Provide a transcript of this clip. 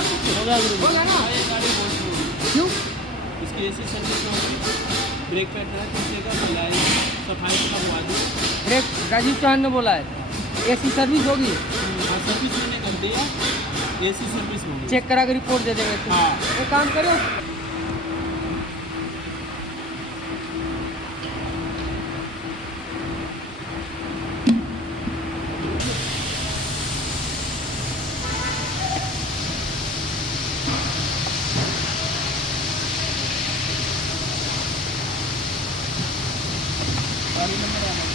होगा होगा ना? ये गाड़ी बहुत होगी। क्यों? इसकी एसी सर्विस होगी, ब्रेक पैड पीछे का मिलाई, सफाई का वादी। ब्रेक राजीव चौहान ने बोला है एसी सर्विस होगी, सर्विस मैंने कर दिया, एसी सर्विस होगी। चेक करा के रिपोर्ट दे देंगे। तो हाँ। एक काम करो, गाड़ी नंबर आना